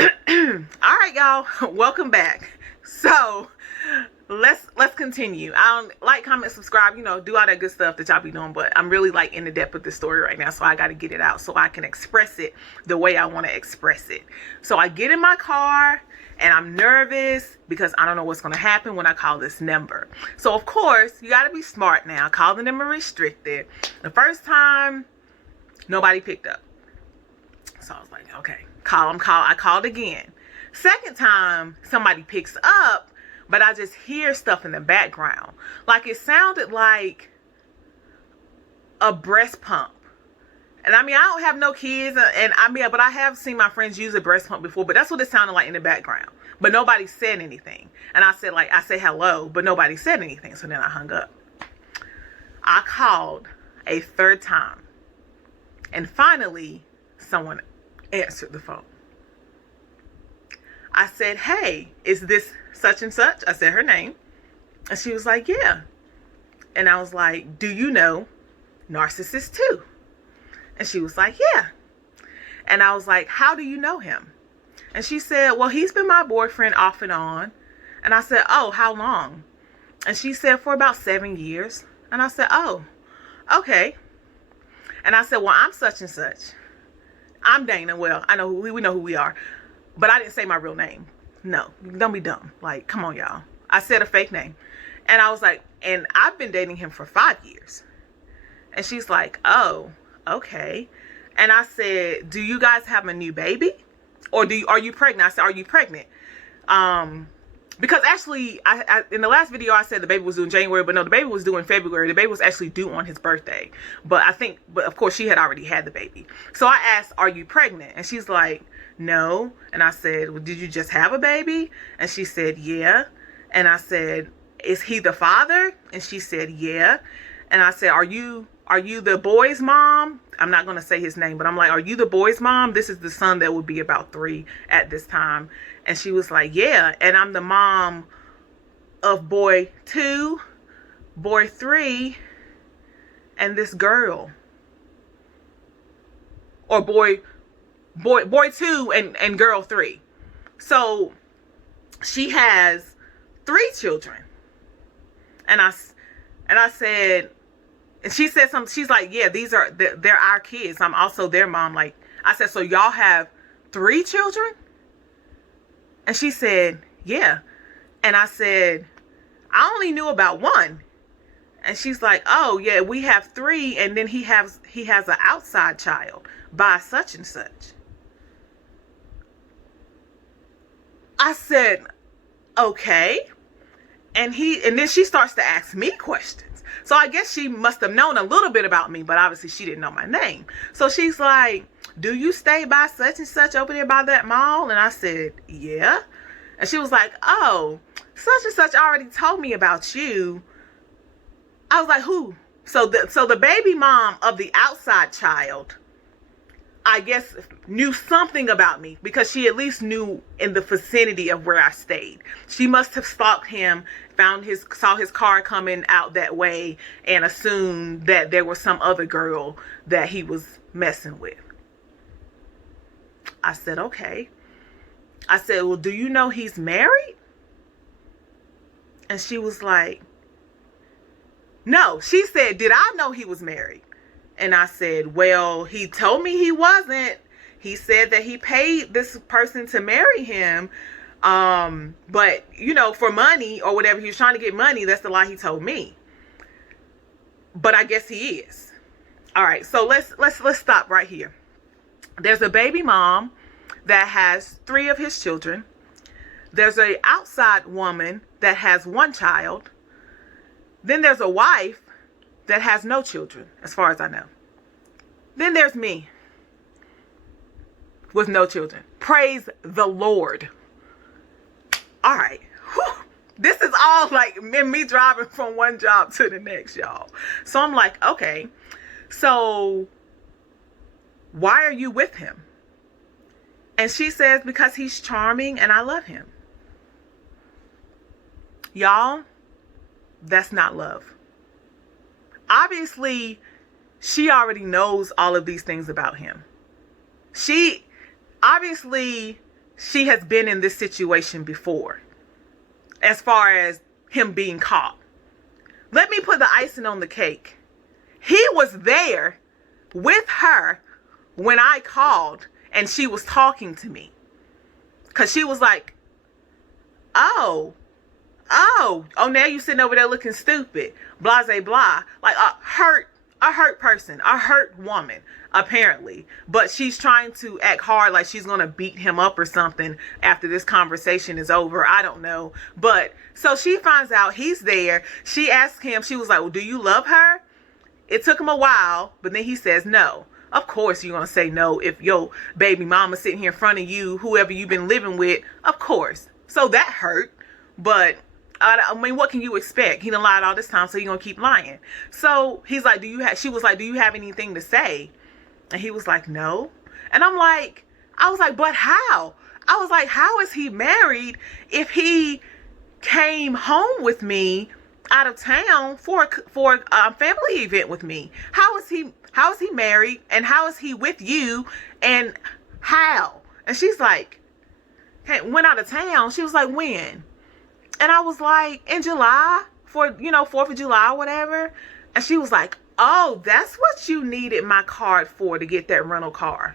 All right, y'all, welcome back. So let's continue. Like, comment, subscribe, do all that good stuff that y'all be doing, but I'm really like in the depth of the story right now, so I got to get it out so I can express it the way I want to express it. So I get in my car and I'm nervous because I don't know what's going to happen when I call this number. So of course you got to be smart now. Call the number restricted. The first time nobody picked up, so I was like, okay, I called again. Second time somebody picks up, but I just hear stuff in the background. Like it sounded like a breast pump. And I mean, I don't have no kids, but I have seen my friends use a breast pump before, but that's what it sounded like in the background. But nobody said anything. And I said hello, but nobody said anything. So then I hung up. I called a third time. And finally, someone answered the phone. I said, hey, is this such and such? I said her name. And she was like, yeah. And I was like, do you know Narcissist 2? And she was like, yeah. And I was like, how do you know him? And she said, well, he's been my boyfriend off and on. And I said, oh, how long? And she said, for about 7 years. And I said, oh, okay. And I said, well, I'm such and such. I'm Dana. Well, I know we know who we are. But I didn't say my real name. No, don't be dumb. Like, come on, y'all. I said a fake name. And I was like, and I've been dating him for 5 years. And she's like, oh, okay. And I said, do you guys have a new baby? Or are you pregnant? I said, are you pregnant? Because actually, I in the last video, I said the baby was due in January, but no, the baby was due in February. The baby was actually due on his birthday. But of course, she had already had the baby. So I asked, are you pregnant? And she's like, no. And I said, well, did you just have a baby? And she said, yeah. And I said, is he the father? And she said, yeah. And I said, are you the boy's mom? I'm not going to say his name, but I'm like, are you the boy's mom? This is the son that would be about 3 at this time. And she was like, yeah. And I'm the mom of boy 2, boy 3, and this girl. Or boy 2 and girl 3. So she has 3 children. And I said, and she said something, she's like, yeah, they're our kids. I'm also their mom. Like, I said, so y'all have 3 children? And she said, yeah. And I said, I only knew about 1. And she's like, oh yeah, we have 3, and then he has an outside child by such and such. I said, okay. And then she starts to ask me questions. So I guess she must have known a little bit about me, but obviously she didn't know my name. So she's like, do you stay by such and such over there by that mall? And I said, yeah. And she was like, oh, such and such already told me about you. I was like, who? So the baby mom of the outside child, I guess, knew something about me because she at least knew in the vicinity of where I stayed. She must have stalked him, saw his car coming out that way, and assumed that there was some other girl that he was messing with. I said, okay. I said, well, do you know he's married? And she was like, no. She said, did I know he was married? And I said, well, he told me he wasn't. He said that he paid this person to marry him. But, for money or whatever. He was trying to get money. That's the lie he told me. But I guess he is. All right. So let's stop right here. There's a baby mom that has 3 of his children. There's an outside woman that has 1 child. Then there's a wife that has no children, as far as I know. Then there's me with no children. Praise the Lord. All right. Whew. This is all like me driving from one job to the next, y'all. So I'm like, okay, so why are you with him? And she says, because he's charming and I love him. Y'all, that's not love. Obviously, she already knows all of these things about him. She obviously she has been in this situation before, as far as him being caught. Let me put the icing on the cake. He was there with her when I called and she was talking to me. Because she was like, oh, now you sitting over there looking stupid. Blase blah. Like a hurt person, a hurt woman, apparently. But she's trying to act hard like she's going to beat him up or something after this conversation is over. I don't know. But so she finds out he's there. She asks him, she was like, well, do you love her? It took him a while, but then he says no. Of course you're going to say no if your baby mama sitting here in front of you, whoever you've been living with, of course. So that hurt. But I mean, what can you expect? He done lied all this time, so he gonna keep lying. So he's like, she was like, do you have anything to say? And he was like, no. And I was like, but how? I was like, how is he married if he came home with me out of town for a family event with me? How is he married, and how is he with you, and how? And she's like, hey, went out of town. She was like, when? And I was like, in July, for 4th of July or whatever. And she was like, oh, that's what you needed my card for, to get that rental car.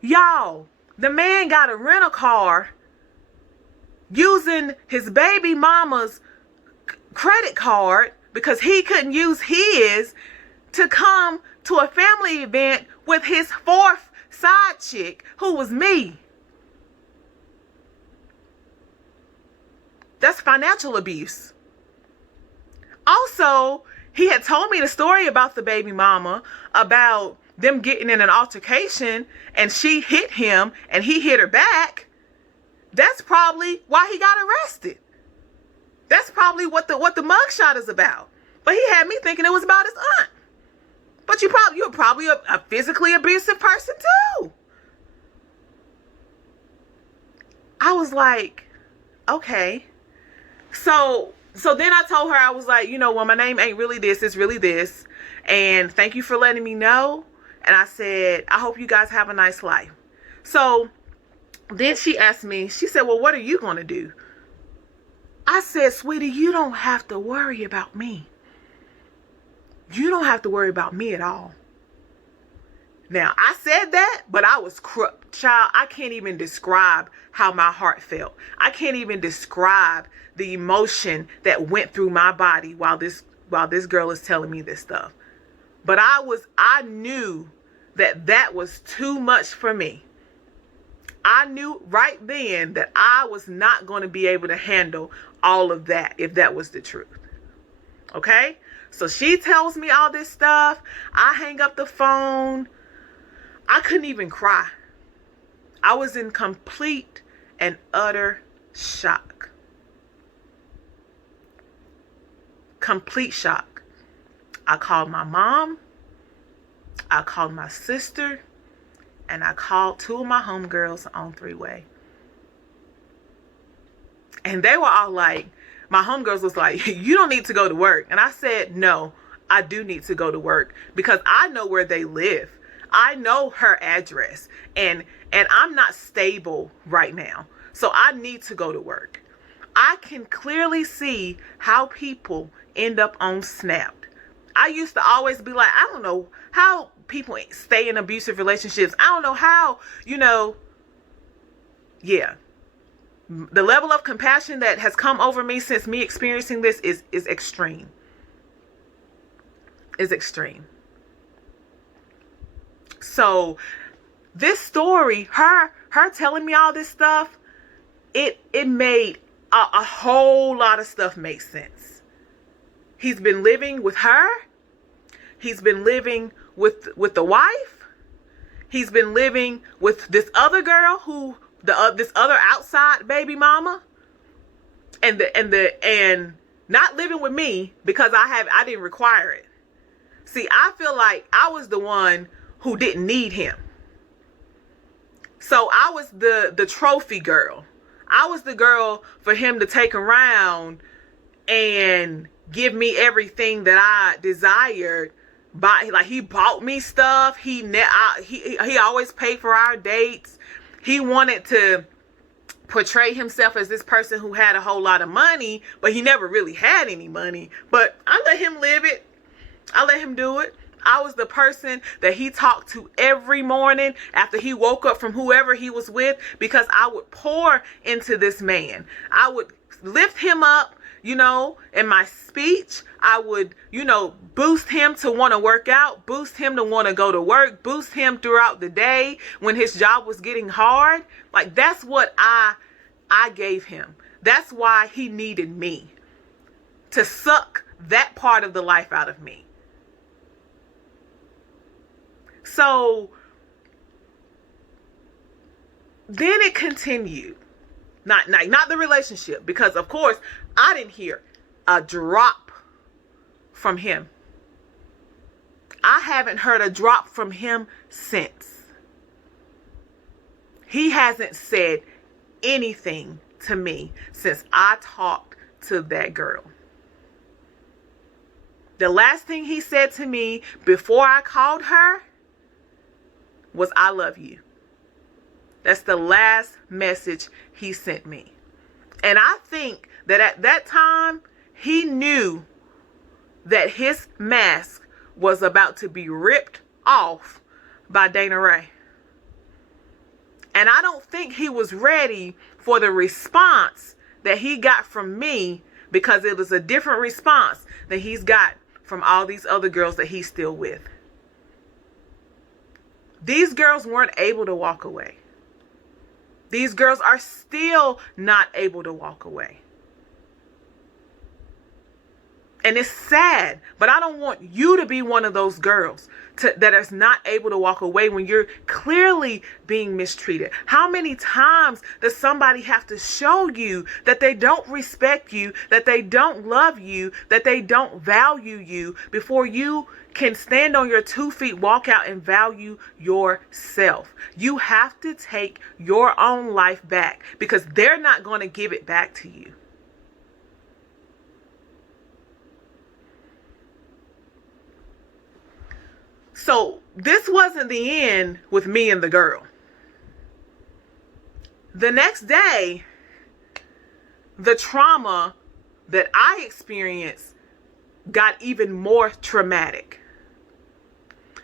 Y'all, the man got a rental car using his baby mama's credit card because he couldn't use his to come to a family event with his 4th side chick, who was me. That's financial abuse. Also, he had told me the story about the baby mama, about them getting in an altercation and she hit him and he hit her back. That's probably why he got arrested. That's probably what the mugshot is about. But he had me thinking it was about his aunt. But you're probably a physically abusive person too. I was like, okay. So then I told her, I was like, well, my name ain't really this, it's really this. And thank you for letting me know. And I said, I hope you guys have a nice life. So then she asked me, she said, well, what are you going to do? I said, sweetie, you don't have to worry about me. You don't have to worry about me at all. Now, I said that, but I was child, I can't even describe how my heart felt. I can't even describe the emotion that went through my body while this girl is telling me this stuff. But I knew that was too much for me. I knew right then that I was not going to be able to handle all of that if that was the truth. Okay? So she tells me all this stuff. I hang up the phone. I couldn't even cry. I was in complete and utter shock. Complete shock. I called my mom. I called my sister. And I called 2 of my homegirls on 3-way. And they were all like, my homegirls was like, you don't need to go to work. And I said, no, I do need to go to work because I know where they live. I know her address and I'm not stable right now. So I need to go to work. I can clearly see how people end up on Snapped. I used to always be like, I don't know how people stay in abusive relationships. I don't know how, yeah. The level of compassion that has come over me since me experiencing this is extreme. Is extreme. So this story, her telling me all this stuff, it made a whole lot of stuff make sense. He's been living with her. He's been living with the wife. He's been living with this other girl this other outside baby mama, and not living with me because I didn't require it. See, I feel like I was the one who didn't need him. So I was the trophy girl. I was the girl for him to take around and give me everything that I desired he bought me stuff. He always paid for our dates. He wanted to portray himself as this person who had a whole lot of money, but he never really had any money. But I let him live it. I let him do it. I was the person that he talked to every morning after he woke up from whoever he was with, because I would pour into this man. I would lift him up, in my speech. I would, boost him to want to work out, boost him to want to go to work, boost him throughout the day when his job was getting hard. Like, that's what I gave him. That's why he needed me, to suck that part of the life out of me. So then it continued. Not the relationship, because of course I didn't hear a drop from him. I haven't heard a drop from him since. He hasn't said anything to me since I talked to that girl. The last thing he said to me before I called her was, "I love you." That's the last message he sent me. And I think that at that time, he knew that his mask was about to be ripped off by DanaRay. And I don't think he was ready for the response that he got from me, because it was a different response than he's got from all these other girls that he's still with. These girls weren't able to walk away. These girls are still not able to walk away. And it's sad, but I don't want you to be one of those girls that is not able to walk away when you're clearly being mistreated. How many times does somebody have to show you that they don't respect you, that they don't love you, that they don't value you, before you can stand on your 2 feet, walk out, and value yourself? You have to take your own life back, because they're not going to give it back to you. So this wasn't the end with me and the girl. The next day, the trauma that I experienced got even more traumatic.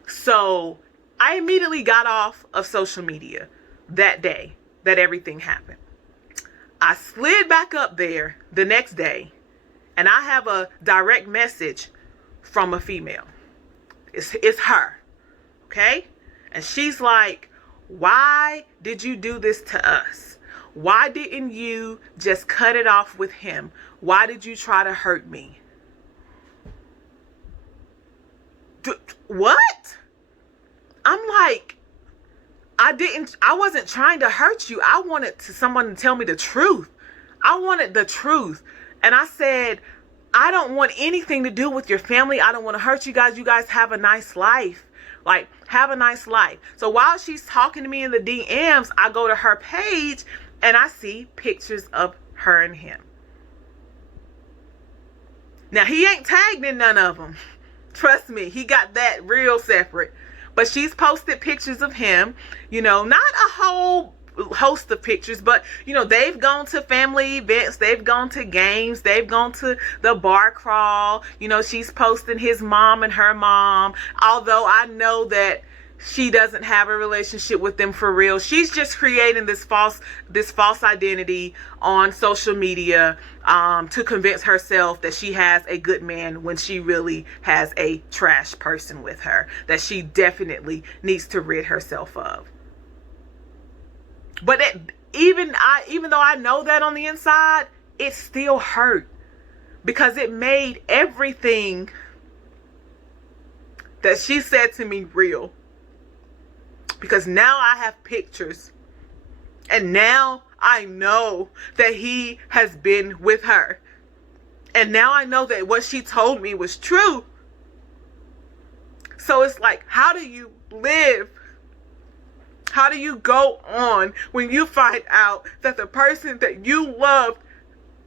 So I immediately got off of social media that day that everything happened. I slid back up there the next day, and I have a direct message from a female. It's her, okay? And she's like, "Why did you do this to us? Why didn't you just cut it off with him? Why did you try to hurt me?" What? I'm like, I wasn't trying to hurt you. I wanted someone to tell me the truth. I wanted the truth. And I said, "I don't want anything to do with your family. I don't want to hurt you guys. You guys have a nice life. Like, have a nice life." So while she's talking to me in the DMs, I go to her page and I see pictures of her and him. Now, he ain't tagged in none of them. Trust me, he got that real separate. But she's posted pictures of him, not a whole host of pictures, but they've gone to family events, they've gone to games, they've gone to the bar crawl. She's posting his mom and her mom, although I know that she doesn't have a relationship with them for real. She's just creating this false identity on social media to convince herself that she has a good man when she really has a trash person with her that she definitely needs to rid herself of. But even though I know that on the inside, it still hurt, because it made everything that she said to me real. Because now I have pictures, and now I know that he has been with her, and now I know that what she told me was true. So it's like, how do you live? How do you go on when you find out that the person that you loved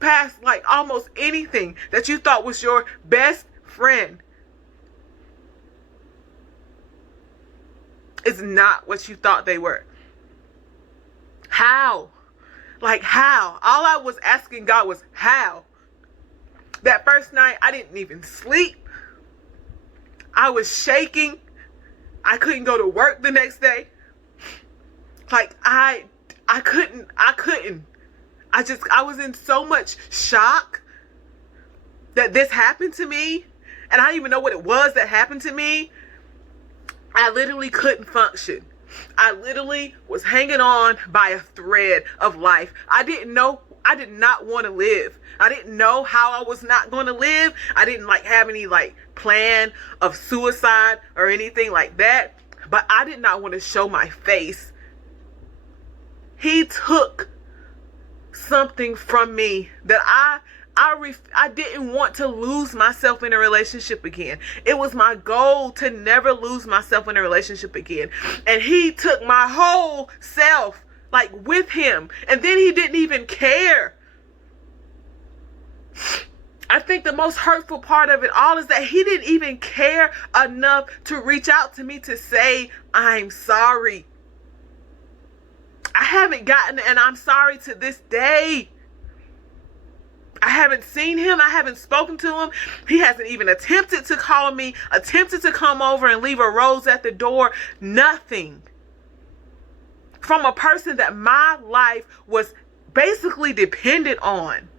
past like almost anything, that you thought was your best friend, is not what you thought they were. How? Like, how? All I was asking God was how. That first night, I didn't even sleep. I was shaking. I couldn't go to work the next day. Like, I couldn't. I was in so much shock that this happened to me. And I didn't even know what it was that happened to me. I literally couldn't function. I literally was hanging on by a thread of life. I did not want to live. I didn't know how I was not going to live. I didn't have any plan of suicide or anything like that. But I did not want to show my face. He took something from me that I didn't want to lose myself in a relationship again. It was my goal to never lose myself in a relationship again. And he took my whole self with him. And then he didn't even care. I think the most hurtful part of it all is that he didn't even care enough to reach out to me to say, I'm sorry. I haven't gotten an I'm sorry to this day. I haven't seen him. I haven't spoken to him. He hasn't even attempted to call me, attempted to come over and leave a rose at the door. Nothing. From a person that my life was basically dependent on.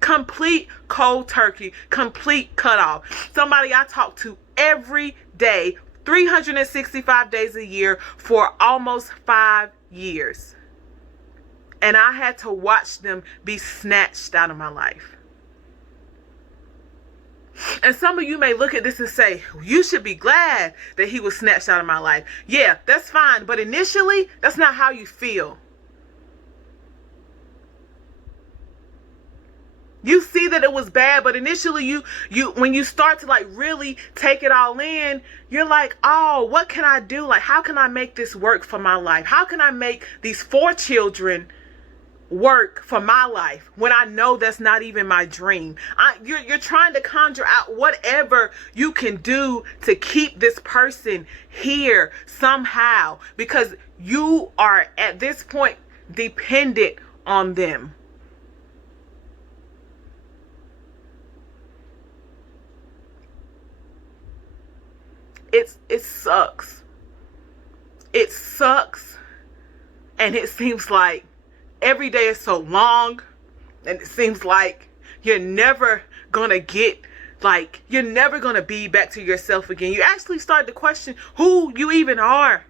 Complete cold turkey. Complete cutoff. Somebody I talk to every day, 365 days a year for almost 5 years. And I had to watch them be snatched out of my life. And some of you may look at this and say, you should be glad that he was snatched out of my life. Yeah, that's fine. But initially, that's not how you feel. You see that it was bad, but initially you when you start to really take it all in, you're like, oh, what can I do? How can I make this work for my life? How can I make these 4 children work for my life when I know that's not even my dream? You're trying to conjure out whatever you can do to keep this person here somehow, because you are at this point dependent on them. It sucks. It sucks. And it seems like every day is so long, and it seems like you're never gonna you're never gonna be back to yourself again. You actually start to question who you even are.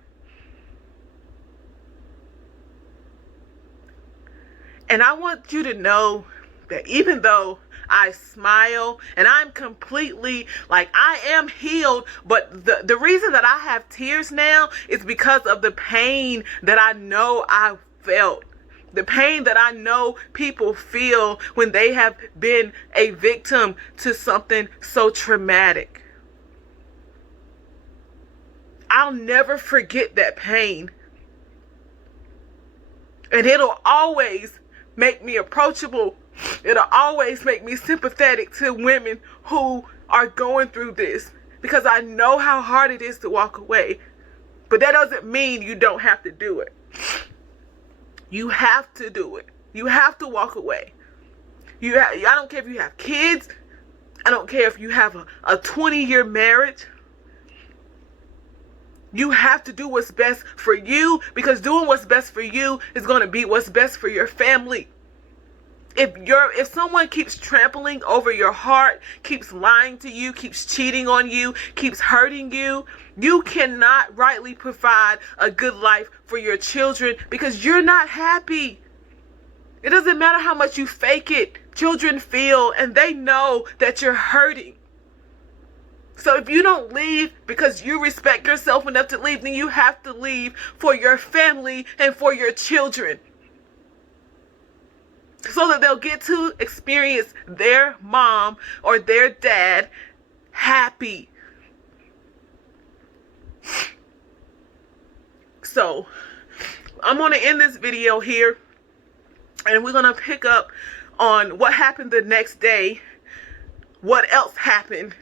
And I want you to know that even though I smile and I'm completely I am healed, but the reason that I have tears now is because of the pain that I know I felt. The pain that I know people feel when they have been a victim to something so traumatic. I'll never forget that pain. And it'll always make me approachable. It'll always make me sympathetic to women who are going through this, because I know how hard it is to walk away. But that doesn't mean you don't have to do it. You have to do it. You have to walk away. I don't care if you have kids. I don't care if you have a 20-year marriage. You have to do what's best for you, because doing what's best for you is going to be what's best for your family. If someone keeps trampling over your heart, keeps lying to you, keeps cheating on you, keeps hurting you, you cannot rightly provide a good life for your children because you're not happy. It doesn't matter how much you fake it. Children feel and they know that you're hurting. So if you don't leave because you respect yourself enough to leave, then you have to leave for your family and for your children, so that they'll get to experience their mom or their dad happy. So I'm going to end this video here, and we're going to pick up on what happened the next day, what else happened,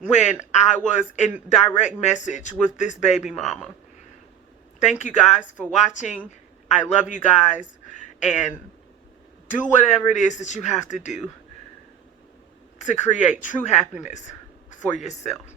when I was in direct message with this baby mama. Thank you guys for watching. I love you guys, and do whatever it is that you have to do to create true happiness for yourself.